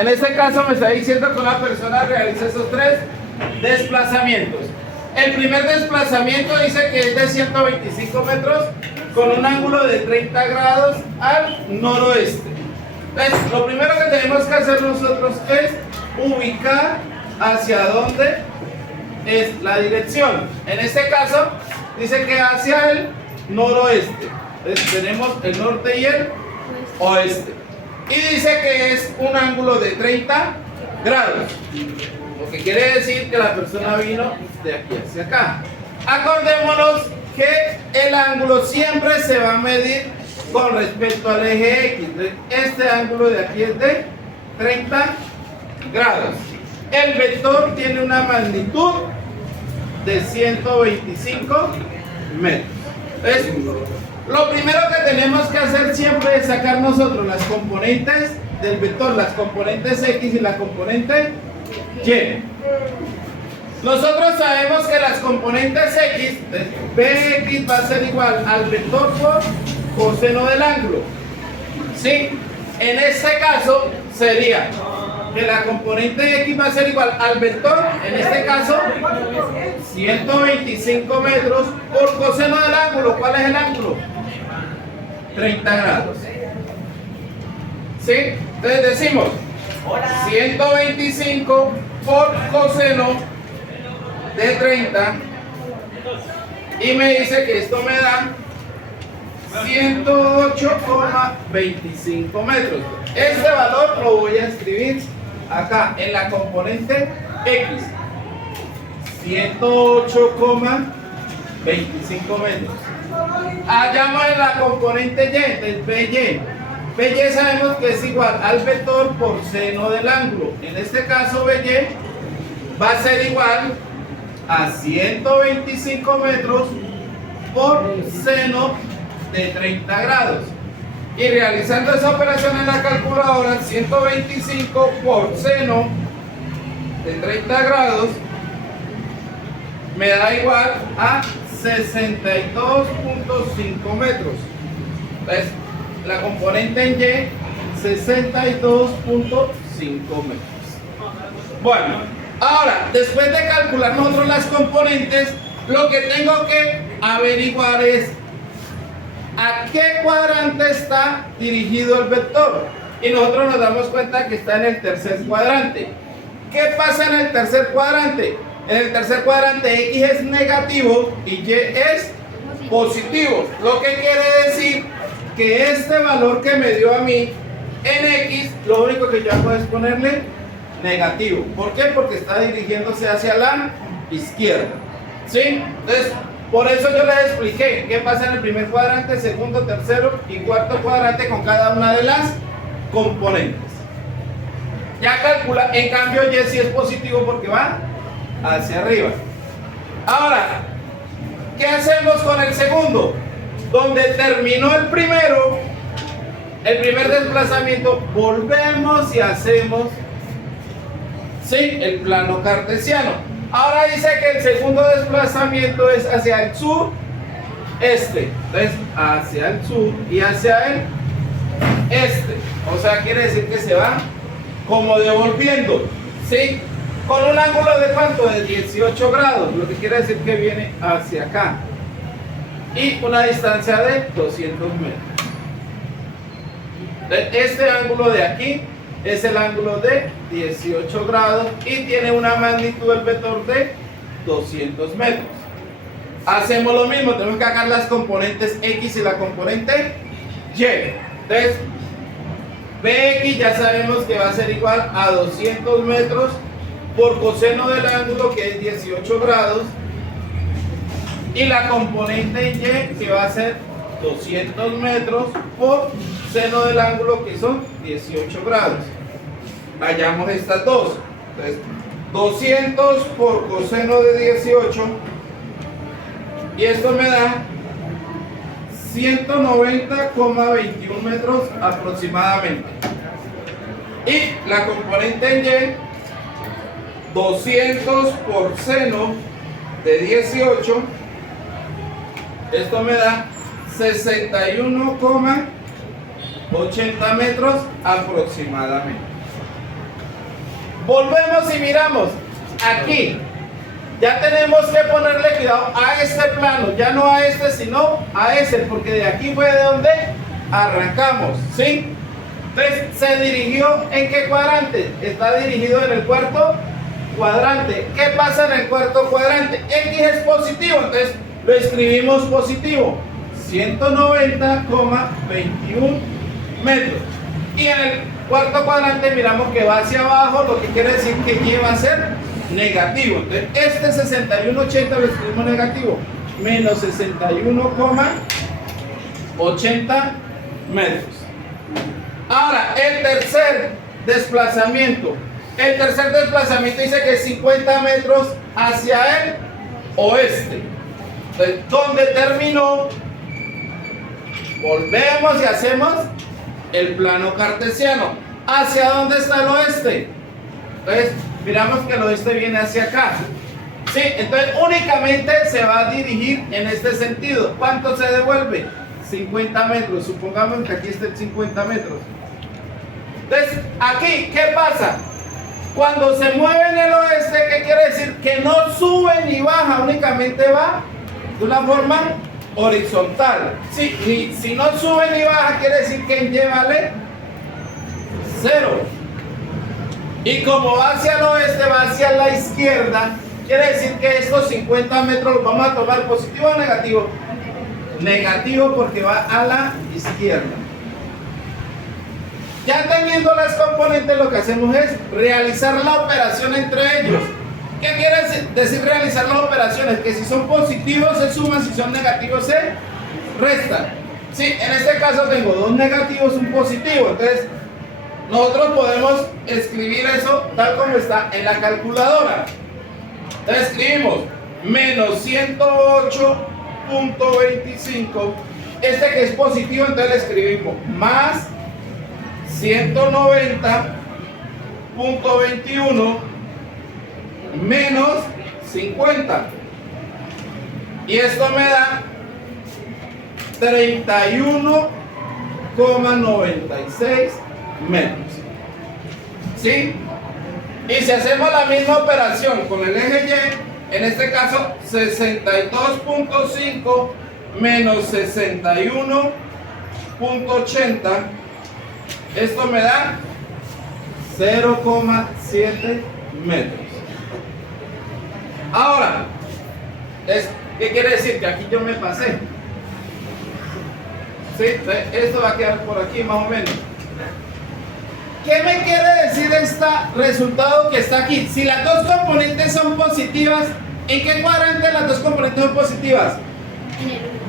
En este caso me está diciendo que una persona realiza esos tres desplazamientos. El primer desplazamiento dice que es de 125 metros con un ángulo de 30 grados al noroeste. Entonces, lo primero que tenemos que hacer nosotros es ubicar hacia dónde es la dirección. En este caso, dice que hacia el noroeste. Entonces, tenemos el norte y el oeste. Y dice que es un ángulo de 30 grados. Lo que quiere decir que la persona vino de aquí hacia acá. Acordémonos que el ángulo siempre se va a medir con respecto al eje X. Este ángulo de aquí es de 30 grados. El vector tiene una magnitud de 125 metros. Entonces, lo primero que tenemos que hacer siempre es sacar nosotros las componentes del vector, las componentes X y la componente Y. Nosotros sabemos que las componentes X, Bx va a ser igual al vector por coseno del ángulo. ¿Sí? En este caso sería que la componente X va a ser igual al vector, en este caso 125 metros por coseno del ángulo. ¿Cuál es el ángulo? 30 grados. ¿Sí? Entonces decimos 125 por coseno de 30 y me dice que esto me da 108,25 metros. Este valor lo voy a escribir acá en la componente X, 108,25 metros. Hallamos en la componente Y, entonces BY. BY sabemos que es igual al vector por seno del ángulo. En este caso BY va a ser igual a 125 metros por seno de 30 grados. Y realizando esa operación en la calculadora, 125 por seno de 30 grados me da igual a 62.5 metros. Entonces, la componente en Y, 62.5 metros. Bueno, ahora, después de calcular nosotros las componentes, lo que tengo que averiguar es a qué cuadrante está dirigido el vector. Y nosotros nos damos cuenta que está en el tercer cuadrante. ¿Qué pasa en el tercer cuadrante? En el tercer cuadrante X es negativo y Y es positivo. Lo que quiere decir que este valor que me dio a mí en X, lo único que yo hago es ponerle negativo. ¿Por qué? Porque está dirigiéndose hacia la izquierda. ¿Sí? Entonces, por eso yo les expliqué qué pasa en el primer cuadrante, segundo, tercero y cuarto cuadrante con cada una de las componentes. Ya calcula, en cambio Y sí es positivo porque va hacia arriba. Ahora, ¿qué hacemos con el segundo? Donde terminó el primero, el primer desplazamiento, volvemos y hacemos, ¿sí?, el plano cartesiano. Ahora dice que el segundo desplazamiento es hacia el sur, este. Entonces, hacia el sur y hacia el este. O sea, quiere decir que se va como devolviendo, ¿sí? Con un ángulo de ¿cuánto? De 18 grados, lo que quiere decir que viene hacia acá. Y una distancia de 200 metros. Este ángulo de aquí es el ángulo de 18 grados y tiene una magnitud del vector de 200 metros. Hacemos lo mismo, tenemos que sacar las componentes X y la componente Y. Entonces, Bx ya sabemos que va a ser igual a 200 metros por coseno del ángulo, que es 18 grados, y la componente Y, que va a ser 200 metros por seno del ángulo, que son 18 grados. Hallamos estas dos. Entonces, 200 por coseno de 18, y esto me da 190,21 metros aproximadamente. Y la componente en Y, 200 por seno de 18, esto me da 61,80 metros aproximadamente. volvemos y miramos. Aquí ya tenemos que ponerle cuidado a este plano, ya no a este, sino a ese, porque de aquí fue de donde arrancamos, ¿sí? Entonces, ¿se dirigió en qué cuadrante? Está dirigido en el cuarto cuadrante. ¿Qué pasa en el cuarto cuadrante? X es positivo, entonces lo escribimos positivo. 190,21 metros. Y en el cuarto cuadrante miramos que va hacia abajo, lo que quiere decir que Y va a ser negativo. Entonces, este 61,80 lo escribimos negativo. Menos 61,80 metros. Ahora, el tercer desplazamiento. El tercer desplazamiento dice que es 50 metros hacia el oeste. Entonces, ¿dónde terminó? Volvemos y hacemos el plano cartesiano. ¿Hacia dónde está el oeste? Entonces, miramos que el oeste viene hacia acá. Sí, entonces únicamente se va a dirigir en este sentido. ¿Cuánto se devuelve? 50 metros. Supongamos que aquí estén 50 metros. Entonces, aquí, ¿qué pasa? Cuando se mueve en el oeste, ¿qué quiere decir? Que no sube ni baja, únicamente va de una forma horizontal. Sí, si no sube ni baja, quiere decir que en Y vale 0. Y como va hacia el oeste, va hacia la izquierda, quiere decir que estos 50 metros los vamos a tomar positivo o negativo. Negativo porque va a la izquierda. Ya teniendo las componentes, lo que hacemos es realizar la operación entre ellos. ¿Qué quiere decir realizar las operaciones? Que si son positivos se suman, si son negativos se restan. Sí, en este caso tengo dos negativos, un positivo. Entonces, nosotros podemos escribir eso tal como está en la calculadora. Entonces escribimos menos 108,25. Este que es positivo, entonces le escribimos más 190,21 menos 50. Y esto me da 31,96 metros. ¿Sí? Y si hacemos la misma operación con el eje Y, en este caso 62,5 menos 61,80, esto me da 0,7 metros. Ahora, ¿qué quiere decir? Que aquí yo me pasé. ¿Sí? Esto va a quedar por aquí más o menos. ¿Qué me quiere decir este resultado que está aquí? Si las dos componentes son positivas, ¿en qué cuadrante las dos componentes son positivas?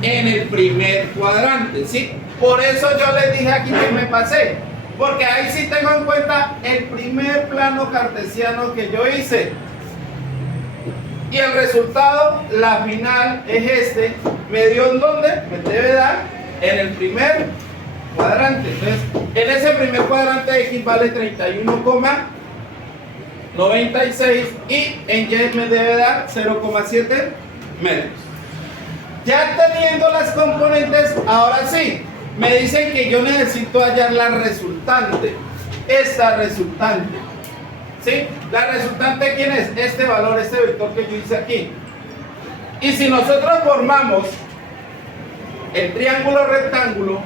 En el primer cuadrante, ¿sí? Por eso yo les dije aquí que me pasé, porque ahí sí tengo en cuenta el primer plano cartesiano que yo hice. Y el resultado, la final es este. ¿Me dio en dónde? Me debe dar en el primer cuadrante. Entonces, en ese primer cuadrante X vale 31,96 y en Y me debe dar 0,7 metros. Ya teniendo las componentes, ahora sí, me dicen que yo necesito hallar la resultante. Esta resultante. ¿Sí? La resultante, ¿quién es? Este valor, este vector que yo hice aquí. Y si nosotros formamos el triángulo rectángulo,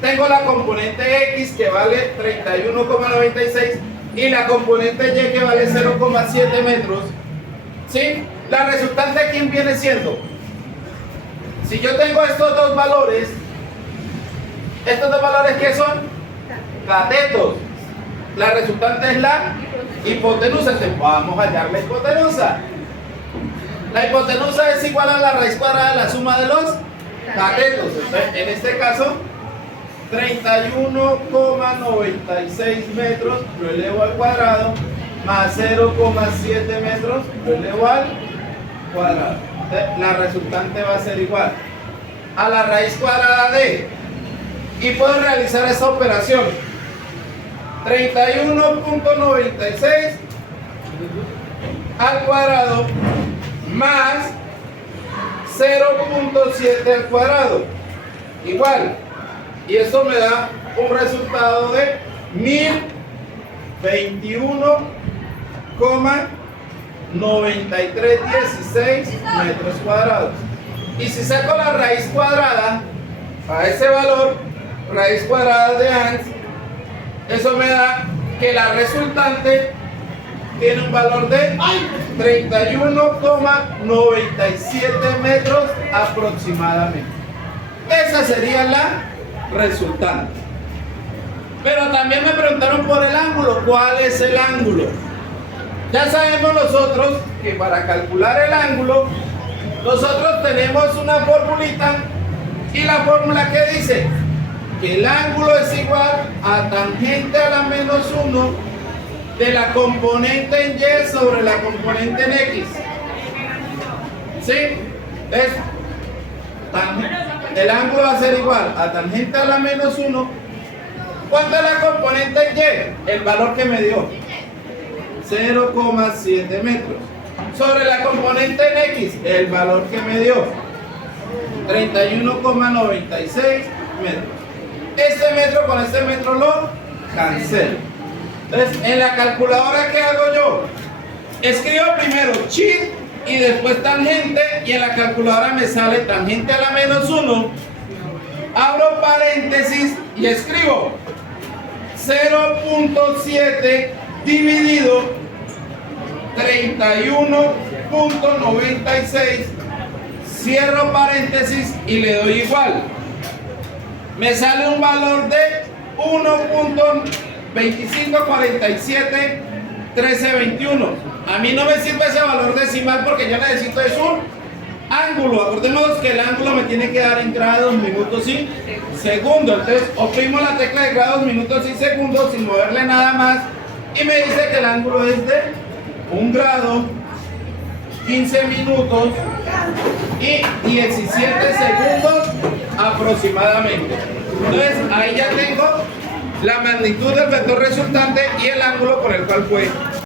tengo la componente X que vale 31,96 y la componente Y que vale 0,7 metros. ¿Sí? La resultante, ¿quién viene siendo? Si yo tengo estos dos valores, ¿qué son? Catetos. La resultante es la hipotenusa. Entonces vamos a hallar la hipotenusa. La hipotenusa es igual a la raíz cuadrada de la suma de los catetos. Entonces, en este caso, 31,96 metros lo elevo al cuadrado más 0,7 metros lo elevo al cuadrado. Entonces, la resultante va a ser igual a la raíz cuadrada de, y puedo realizar esta operación, 31,96 al cuadrado más 0,7 al cuadrado igual, y esto me da un resultado de 21,9316 metros cuadrados. Y si saco la raíz cuadrada a ese valor, raíz cuadrada de ANS, eso me da que la resultante tiene un valor de 31,97 metros aproximadamente. Esa sería la resultante. Pero también me preguntaron por el ángulo. ¿Cuál es el ángulo? Ya sabemos nosotros que para calcular el ángulo, nosotros tenemos una formulita, y la fórmula que dice que el ángulo es igual a tangente a la menos 1 de la componente en Y sobre la componente en X. ¿Sí? El ángulo va a ser igual a tangente a la menos 1. ¿Cuánto es la componente en Y? El valor que me dio. 0,7 metros. Sobre la componente en X, el valor que me dio. 31,96 metros. Este metro con este metro lo cancelo. Entonces, en la calculadora, ¿qué hago yo? Escribo primero chi y después tangente, y en la calculadora me sale tangente a la menos 1. Abro paréntesis y escribo 0.7 dividido 31,96. Cierro paréntesis y le doy igual. Me sale un valor de 1.25471321. A mí no me sirve ese valor decimal porque yo necesito es un ángulo. Acordémonos que el ángulo me tiene que dar en grados, minutos y segundos. Entonces oprimo la tecla de grados, minutos y segundos sin moverle nada más, y me dice que el ángulo es de 1 grado, 15 minutos y 17 segundos aproximadamente. Entonces ahí ya tengo la magnitud del vector resultante y el ángulo por el cual fue